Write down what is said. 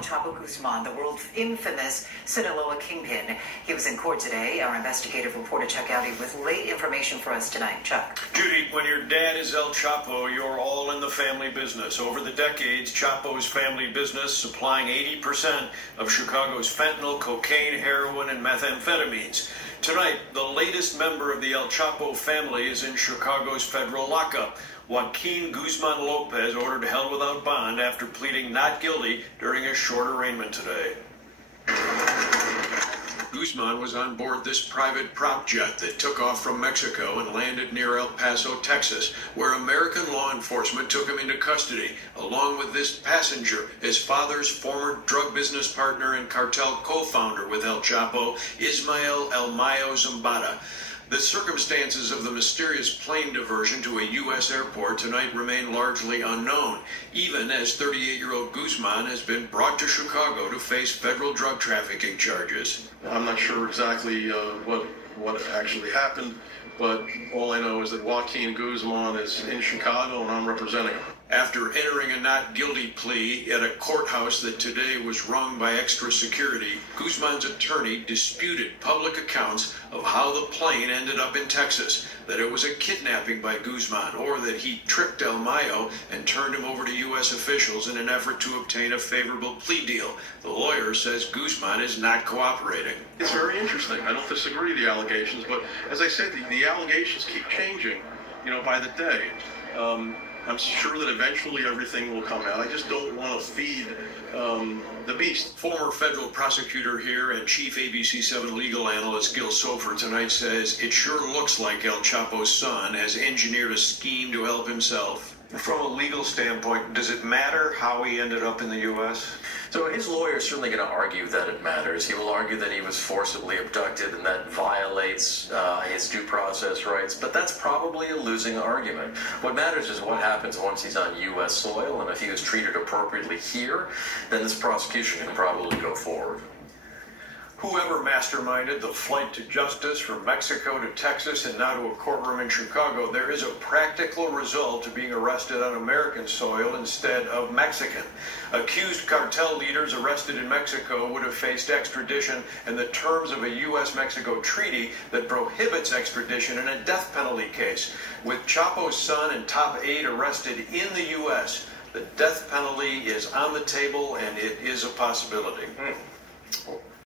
Chapo Guzman, the world-infamous Sinaloa kingpin. He was in court today. Our investigative reporter Chuck Gowdy with late information for us tonight. Chuck. Judy, when your dad is El Chapo, you're all in the family business. Over the decades, Chapo's family business supplying 80% of Chicago's fentanyl, cocaine, heroin, and methamphetamines. Tonight, the latest member of the El Chapo family is in Chicago's federal lockup. Joaquin Guzman Lopez ordered held without bond after pleading not guilty during a short arraignment today. Guzman was on board this private prop jet that took off from Mexico and landed near El Paso, Texas, where American law enforcement took him into custody, along with this passenger, his father's former drug business partner and cartel co-founder with El Chapo, Ismael El Mayo Zambada. The circumstances of the mysterious plane diversion to a U.S. airport tonight remain largely unknown, even as 38-year-old Guzman has been brought to Chicago to face federal drug trafficking charges. I'm not sure exactly what actually happened, but all I know is that Joaquin Guzman is in Chicago and I'm representing him. After entering a not guilty plea at a courthouse that today was rung by extra security, Guzman's attorney disputed public accounts of how the plane ended up in Texas, that it was a kidnapping by Guzman, or that he tricked El Mayo and turned him over to U.S. officials in an effort to obtain a favorable plea deal. The lawyer says Guzman is not cooperating. It's very interesting. I don't disagree with the allegations, but as I said, the allegations keep changing, by the day. I'm sure that eventually everything will come out. I just don't want to feed the beast. Former federal prosecutor here and chief ABC7 legal analyst Gil Sofer tonight says it sure looks like El Chapo's son has engineered a scheme to help himself. From a legal standpoint, does it matter how he ended up in the U.S.? So his lawyer is certainly going to argue that it matters. He will argue that he was forcibly abducted and that violates his due process rights, but that's probably a losing argument. What matters is what happens once he's on U.S. soil, and if he was treated appropriately here, then this prosecution can probably go forward. Whoever masterminded the flight to justice from Mexico to Texas and now to a courtroom in Chicago, there is a practical result to being arrested on American soil instead of Mexican. Accused cartel leaders arrested in Mexico would have faced extradition and the terms of a U.S.-Mexico treaty that prohibits extradition in a death penalty case. With Chapo's son and top 8 arrested in the U.S., the death penalty is on the table and it is a possibility.